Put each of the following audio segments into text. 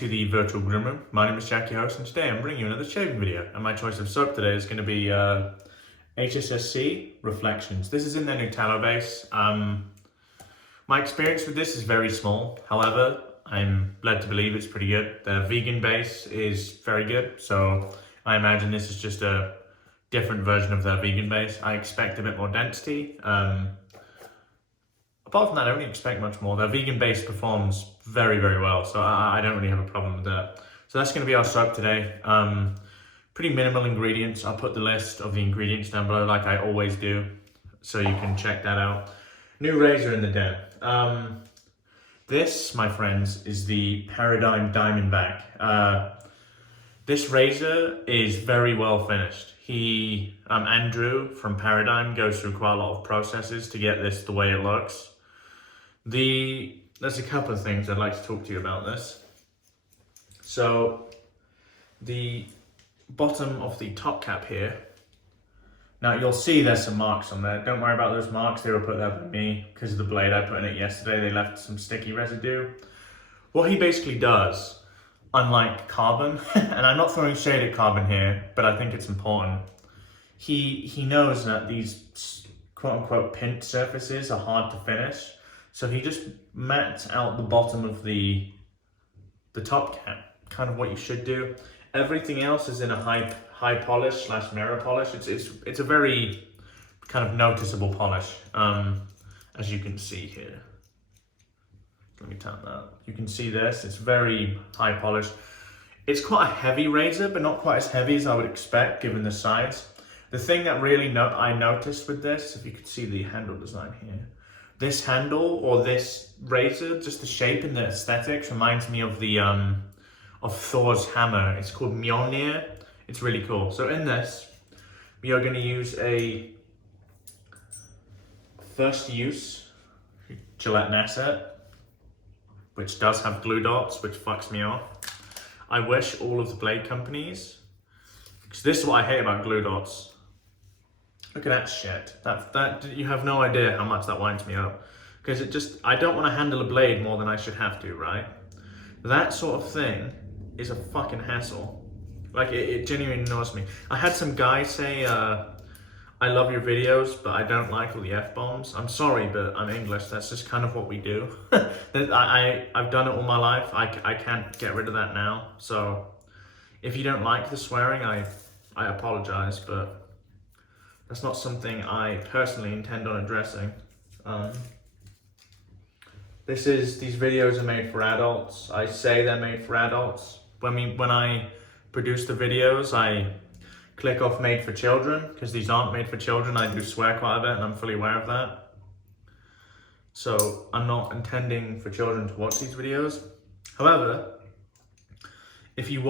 to the virtual groom room. My name is Jack, your host, and today I'm bringing you another shaving video. And my choice of soap today is going to be HSSC Reflections. This is in their new tallow base. My experience with this is very small. However, I'm led to believe it's pretty good. The vegan base is very good, so I imagine this is just a different version of their vegan base. I expect a bit more density. Apart from that, I don't really expect much more. Their vegan base performs very, very well, so I don't really have a problem with that. So that's going to be our soap today. Pretty minimal ingredients. I'll put the list of the ingredients down below like I always do, so you can check that out. New razor in the den. This, my friends, is the Paradigm Diamondback. This razor is very well finished. Andrew from Paradigm goes through quite a lot of processes to get this the way it looks. There's a couple of things I'd like to talk to you about this. So, the bottom of the top cap here, now you'll see there's some marks on there. Don't worry about those marks, they were put there by me because of the blade I put in it yesterday. They left some sticky residue. What he basically does, unlike carbon, and I'm not throwing shade at carbon here, but I think it's important. He knows that these quote-unquote pint surfaces are hard to finish, so he just mats out the bottom of the top cap, kind of what you should do. Everything else is in a high polish / mirror polish. It's a very kind of noticeable polish, as you can see here. Let me turn that. You can see this, it's very high polish. It's quite a heavy razor, but not quite as heavy as I would expect given the size. The thing that really I noticed with this, if you could see the handle design here, this handle or this razor, just the shape and the aesthetics reminds me of the of Thor's hammer. It's called Mjolnir. It's really cool. So in this, we are going to use a first use Gillette Nacet, which does have glue dots, which fucks me off. I wish all of the blade companies, because this is what I hate about glue dots. Look at that shit. That you have no idea how much that winds me up. Because I don't want to handle a blade more than I should have to, right? That sort of thing is a fucking hassle. Like, it genuinely annoys me. I had some guy say, I love your videos, but I don't like all the F-bombs. I'm sorry, but I'm English. That's just kind of what we do. I've done it all my life. I can't get rid of that now. So if you don't like the swearing, I apologize, but that's not something I personally intend on addressing. These videos are made for adults. I say they're made for adults. When I produce the videos, I click off made for children, because these aren't made for children. I do swear quite a bit, and I'm fully aware of that. So I'm not intending for children to watch these videos. However, if you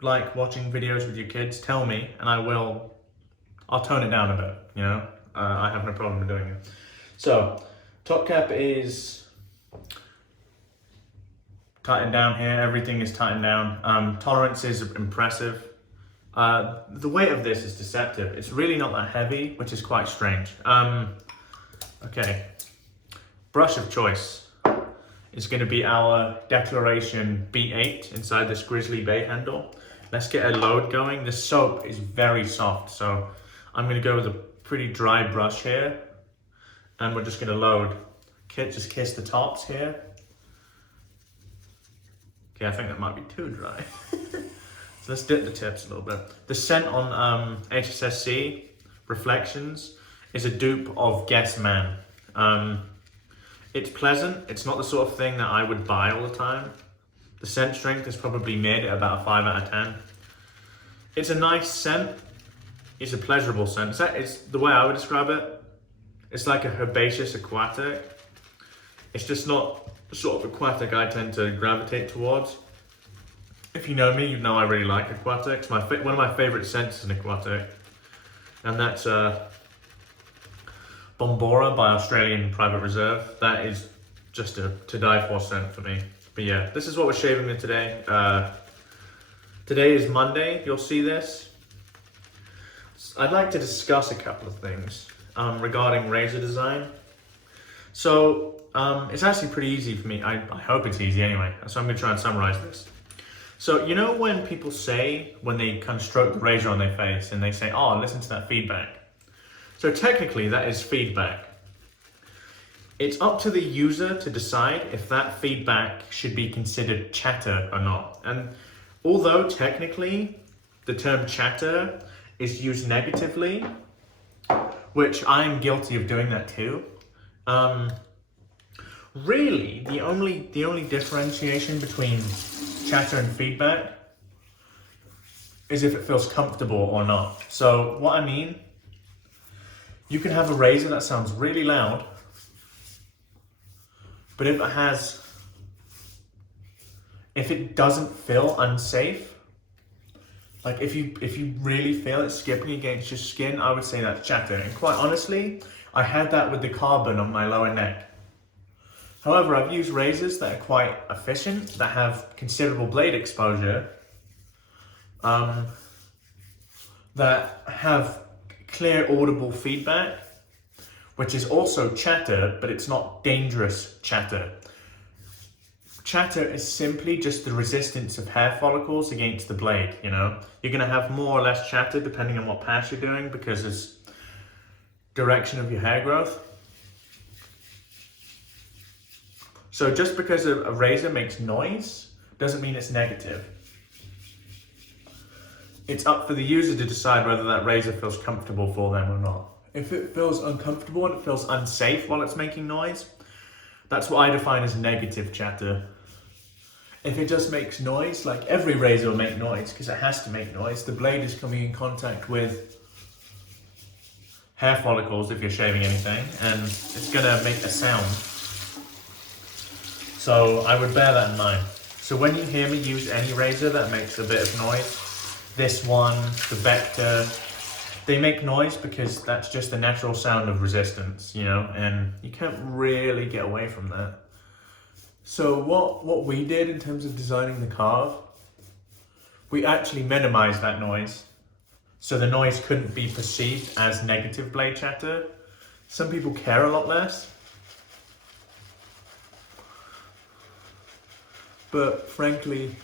like watching videos with your kids, tell me, and I'll tone it down a bit, you know? I have no problem doing it. So, top cap is tightened down here. Everything is tightened down. Tolerance is impressive. The weight of this is deceptive. It's really not that heavy, which is quite strange. Okay. Brush of choice is going to be our Declaration B8 inside this Grizzly bay handle. Let's get a load going. This soap is very soft, so I'm going to go with a pretty dry brush here, and we're just going to load. Just kiss the tops here. Okay, I think that might be too dry. So let's dip the tips a little bit. The scent on HSSC Reflections is a dupe of Guess Man. It's pleasant. It's not the sort of thing that I would buy all the time. The scent strength is probably mid at about a 5 out of 10. It's a nice scent. It's a pleasurable scent. It's the way I would describe it. It's like a herbaceous aquatic. It's just not the sort of aquatic I tend to gravitate towards. If you know me, you know I really like aquatics. One of my favorite scents is an aquatic, and that's Bombora by Australian Private Reserve. That is just a to die for scent for me. But yeah, this is what we're shaving with today. Today is Monday, you'll see this. I'd like to discuss a couple of things regarding razor design. So it's actually pretty easy for me. I hope it's easy anyway. So I'm gonna try and summarize this. So you know when people say, when they kind of stroke the razor on their face and they say, oh, listen to that feedback. So technically that is feedback. It's up to the user to decide if that feedback should be considered chatter or not. And although technically the term chatter is used negatively, which I'm guilty of doing that too, really the only differentiation between chatter and feedback is if it feels comfortable or not. So what I mean, you can have a razor that sounds really loud, but if it doesn't feel unsafe, like if you really feel it skipping against your skin, I would say that's chatter. And quite honestly, I had that with the carbon on my lower neck. However, I've used razors that are quite efficient, that have considerable blade exposure, that have clear audible feedback, which is also chatter, but it's not dangerous chatter. Chatter is simply just the resistance of hair follicles against the blade, you know? You're gonna have more or less chatter depending on what pass you're doing because it's direction of your hair growth. So just because a razor makes noise doesn't mean it's negative. It's up for the user to decide whether that razor feels comfortable for them or not. If it feels uncomfortable and it feels unsafe while it's making noise, that's what I define as negative chatter. If it just makes noise, like every razor will make noise because it has to make noise. The blade is coming in contact with hair follicles if you're shaving anything, and it's gonna make a sound. So I would bear that in mind. So when you hear me use any razor that makes a bit of noise, this one, the Vector, they make noise because that's just the natural sound of resistance, you know, and you can't really get away from that. So what we did in terms of designing the carve, we actually minimized that noise. So the noise couldn't be perceived as negative blade chatter. Some people care a lot less. But frankly,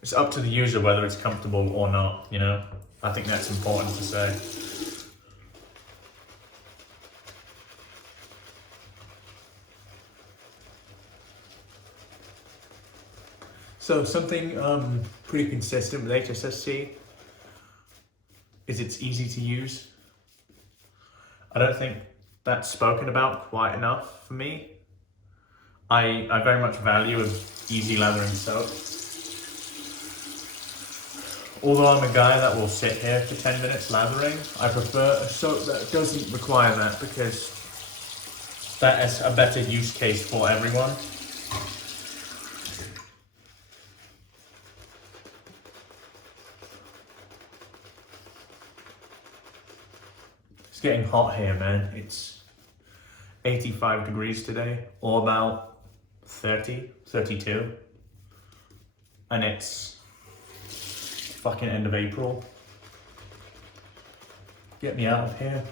it's up to the user whether it's comfortable or not, you know? I think that's important to say. So something pretty consistent with HSSC is it's easy to use. I don't think that's spoken about quite enough for me. I very much value an easy lathering soap. Although I'm a guy that will sit here for 10 minutes lathering, I prefer a soap that doesn't require that because that is a better use case for everyone. It's getting hot here, man. It's 85 degrees today, or about 30, 32. And it's fucking end of April. Get me out of here.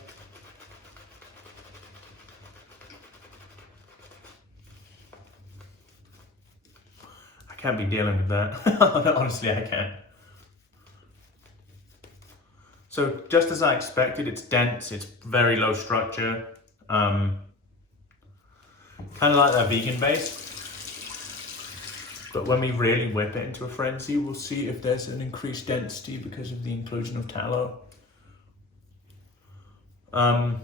I can't be dealing with that. Honestly, I can't. So just as I expected, it's dense, it's very low structure. Kind of like that vegan base. But when we really whip it into a frenzy, we'll see if there's an increased density because of the inclusion of tallow. So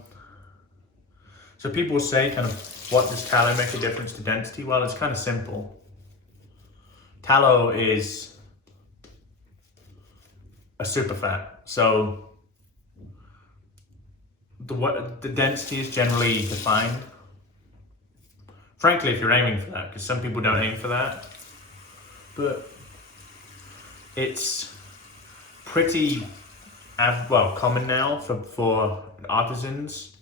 people will say kind of, what does tallow make a difference to density? Well, it's kind of simple. Tallow is a superfat, so the density is generally defined. Frankly, if you're aiming for that, because some people don't aim for that, but it's pretty common now for artisans.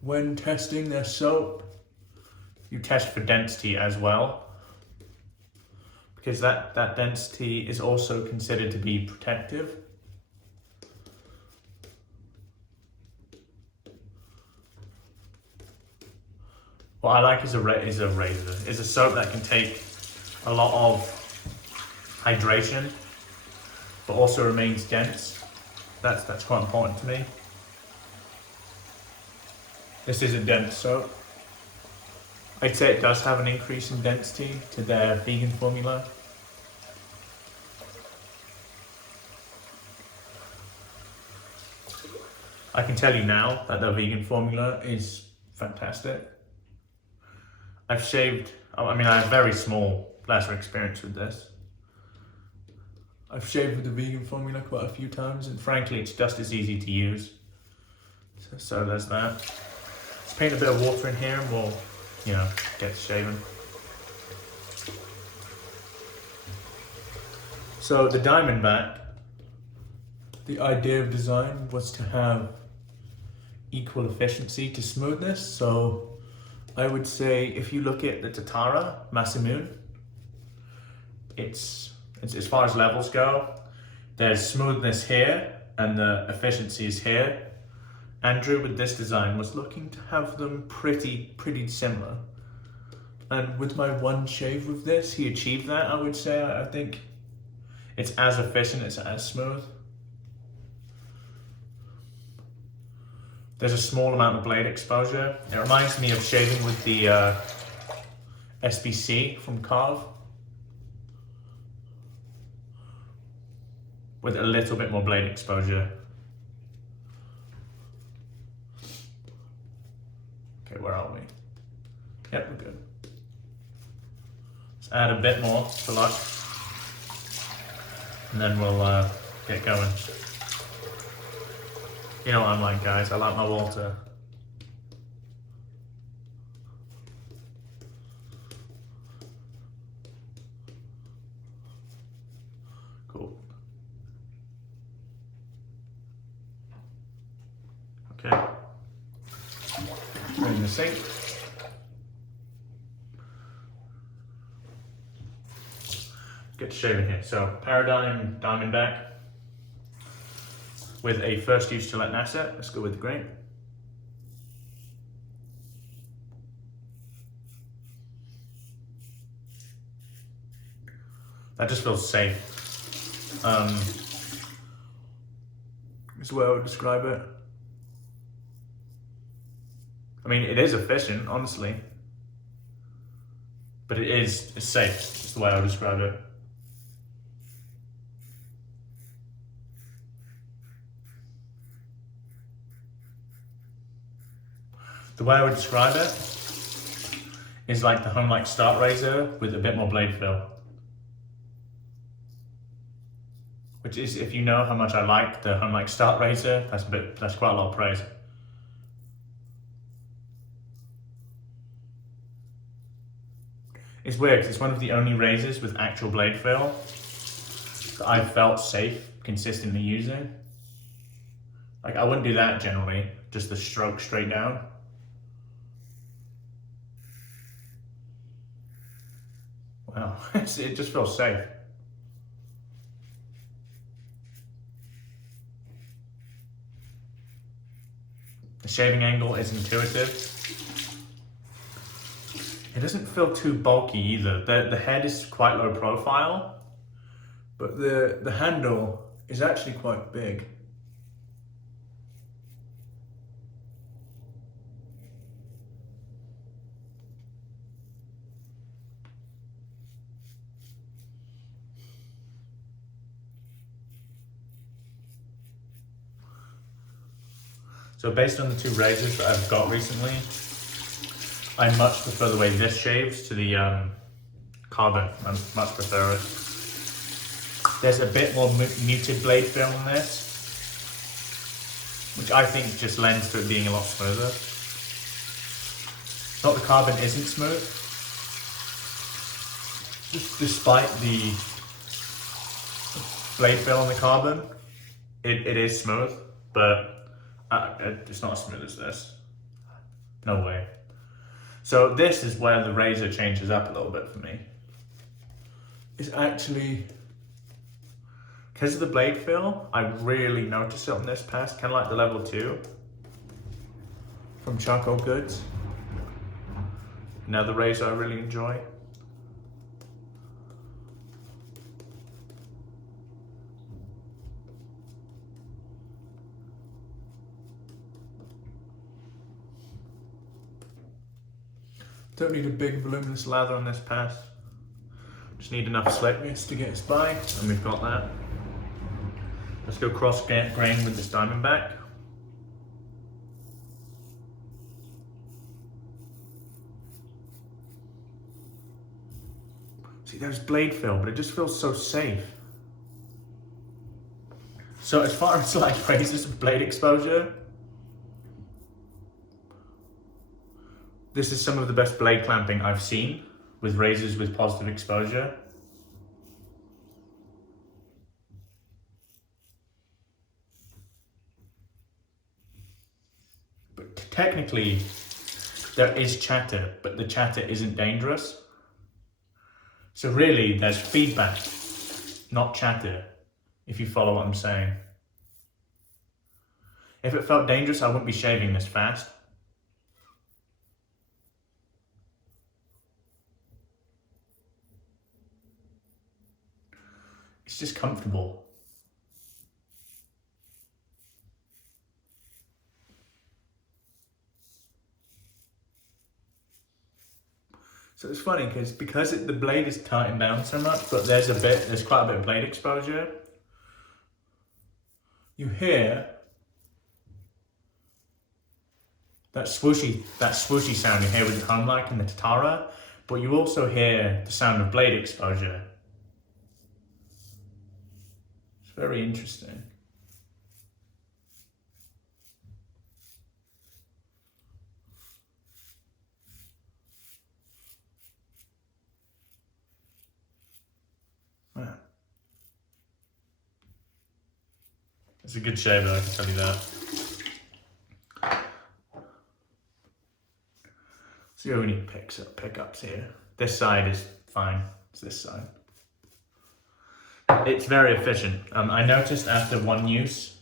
When testing their soap, you test for density as well, because that density is also considered to be protective. what I like is a razor, is a soap that can take a lot of hydration, but also remains dense. That's quite important to me. This is a dense soap. I'd say it does have an increase in density to their vegan formula. I can tell you now that the vegan formula is fantastic. I've shaved, I mean I have very small pleasure experience with this. I've shaved with the vegan formula quite a few times, and frankly it's just as easy to use. So there's that. Let's paint a bit of water in here and we'll, you know, get shaving. So the Diamondback, the idea of design was to have equal efficiency to smoothness. So I would say if you look at the Tatara Masamune, it's as far as levels go, there's smoothness here and the efficiency is here. Andrew with this design was looking to have them pretty similar. And with my one shave with this, he achieved that, I would say. I think it's as efficient, it's as smooth. There's a small amount of blade exposure. It reminds me of shaving with the SBC from Carve, with a little bit more blade exposure. Okay, where are we? Yep, we're good. Let's add a bit more for luck, and then we'll get going. You know what I'm like, guys, I like my water. Cool. Okay. Put in the sink. Get to shaving here. So, Paradigm Diamondback with a first use Gillette Nacet. Let's go with the grain. That just feels safe. Is the way I would describe it. I mean, it is efficient, honestly, but it's safe. It's the way I would describe it. The way I would describe it is like the home-like start razor with a bit more blade fill. Which is, if you know how much I like the home-like start razor, that's quite a lot of praise. It's weird because it's one of the only razors with actual blade fill that I've felt safe consistently using. Like, I wouldn't do that generally, just the stroke straight down. Wow, it just feels safe. The shaving angle is intuitive. It doesn't feel too bulky either. The head is quite low profile, but the handle is actually quite big. So based on the two razors that I've got recently, I much prefer the way this shaves to the carbon. I much prefer it. There's a bit more muted blade fill on this, which I think just lends to it being a lot smoother. Not the carbon isn't smooth, just despite the blade fill on the carbon, it is smooth, but it's not as smooth as this. No way. So this is where the razor changes up a little bit for me. It's actually, because of the blade fill, I really notice it on this pass, kind of like the level 2 from Charcoal Goods. Another razor I really enjoy. Don't need a big voluminous lather on this pass. Just need enough slickness to get us by, and we've got that. Let's go cross grain with this Diamondback. See, there's blade fill, but it just feels so safe. So as far as like razors with blade exposure, this is some of the best blade clamping I've seen with razors with positive exposure. But technically, there is chatter, but the chatter isn't dangerous. So really, there's feedback, not chatter, if you follow what I'm saying. If it felt dangerous, I wouldn't be shaving this fast. It's just comfortable. So it's funny because the blade is tightened down so much, but there's quite a bit of blade exposure. You hear that swooshy sound you hear with the home like and the Tatara, but you also hear the sound of blade exposure. It's very interesting. Man. It's a good shave though, I can tell you that. See how many pickups here. This side is fine, it's this side. It's very efficient. I noticed after one use,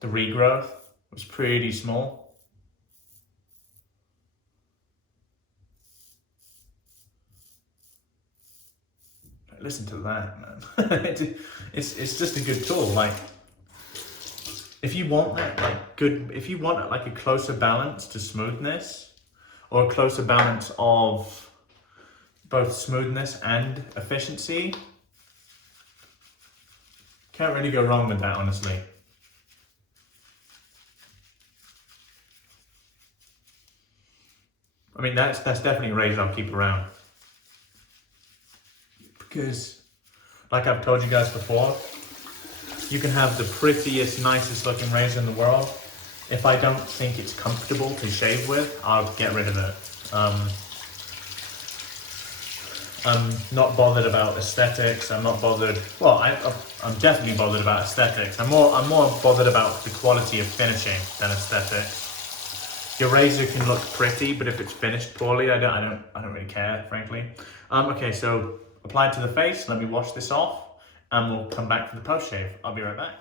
the regrowth was pretty small. Listen to that, man. it's just a good tool. Like, if you want that, if you want like a closer balance to smoothness, or a closer balance of both smoothness and efficiency, can't really go wrong with that, honestly. I mean, that's definitely a razor I'll keep around. Because, like I've told you guys before, you can have the prettiest, nicest looking razor in the world. If I don't think it's comfortable to shave with, I'll get rid of it. I'm not bothered about aesthetics. I'm not bothered. Well, I'm definitely bothered about aesthetics. I'm more bothered about the quality of finishing than aesthetics. Your razor can look pretty, but if it's finished poorly, I don't really care, frankly. Okay, so applied to the face. Let me wash this off, and we'll come back for the post shave. I'll be right back.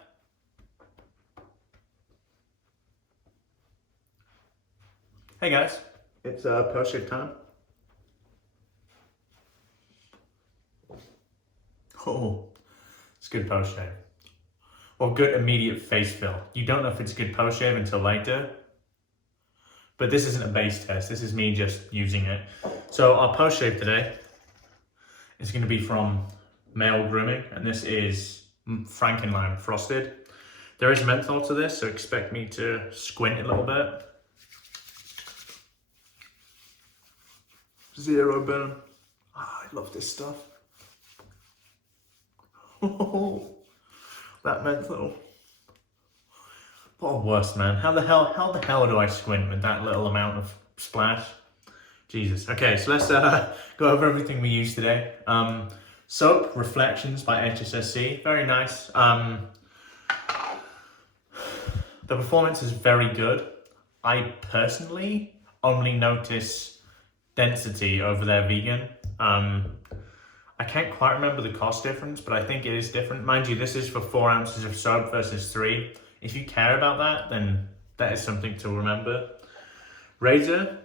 Hey guys, it's post shave time. Oh, it's good post shave. Or good immediate face fill. You don't know if it's good post shave until later. But this isn't a base test, this is me just using it. So our post shave today is going to be from Maol Grooming, and this is Frankinlime frosted. There is menthol to this, so expect me to squint a little bit. Zero burn. Oh, I love this stuff. Oh, that menthol. What a worst, man. How the hell do I squint with that little amount of splash? Jesus. Okay, so let's go over everything we used today. Soap Reflections by HSSC. Very nice. The performance is very good. I personally only notice density over their vegan. I can't quite remember the cost difference, but I think it is different. Mind you, this is for 4 ounces of soap versus 3. If you care about that, then that is something to remember. Razor,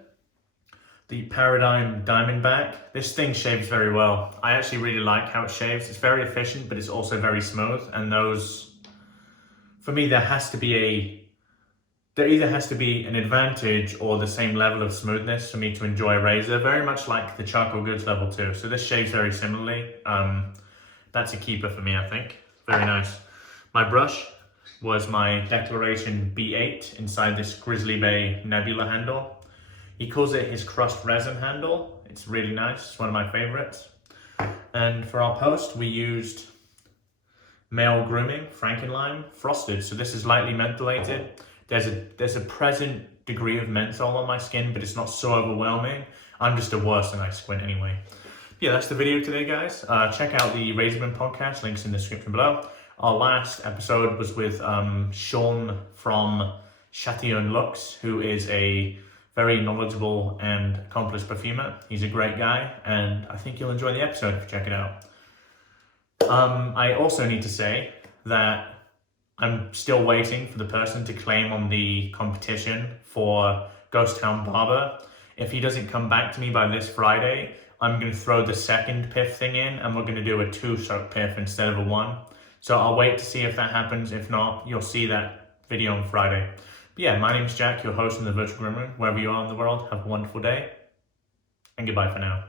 the Paradigm Diamondback. This thing shaves very well. I actually really like how it shaves. It's very efficient, but it's also very smooth. And those, for me, there either has to be an advantage or the same level of smoothness for me to enjoy a razor, very much like the Charcoal Goods Level 2. So this shaves very similarly. That's a keeper for me, I think. Very nice. My brush was my Declaration B8 inside this Grizzly Bay Nebula handle. He calls it his crushed resin handle. It's really nice, it's one of my favorites. And for our post, we used Maol Grooming, Frankinlime, frosted. So this is lightly mentholated. There's a present degree of menthol on my skin, but it's not so overwhelming. I'm just a worse than I squint anyway. Yeah, that's the video today, guys. Check out the Razorman podcast, links in the description below. Our last episode was with Sean from Chatillon Luxe, who is a very knowledgeable and accomplished perfumer. He's a great guy, and I think you'll enjoy the episode if you check it out. I also need to say that I'm still waiting for the person to claim on the competition for Ghost Town Barber. If he doesn't come back to me by this Friday, I'm going to throw the second piff thing in, and we're going to do a 2-soak piff instead of a 1. So I'll wait to see if that happens. If not, you'll see that video on Friday. But yeah, my name's Jack, your host in the Virtual Grooming. Wherever you are in the world, have a wonderful day, and goodbye for now.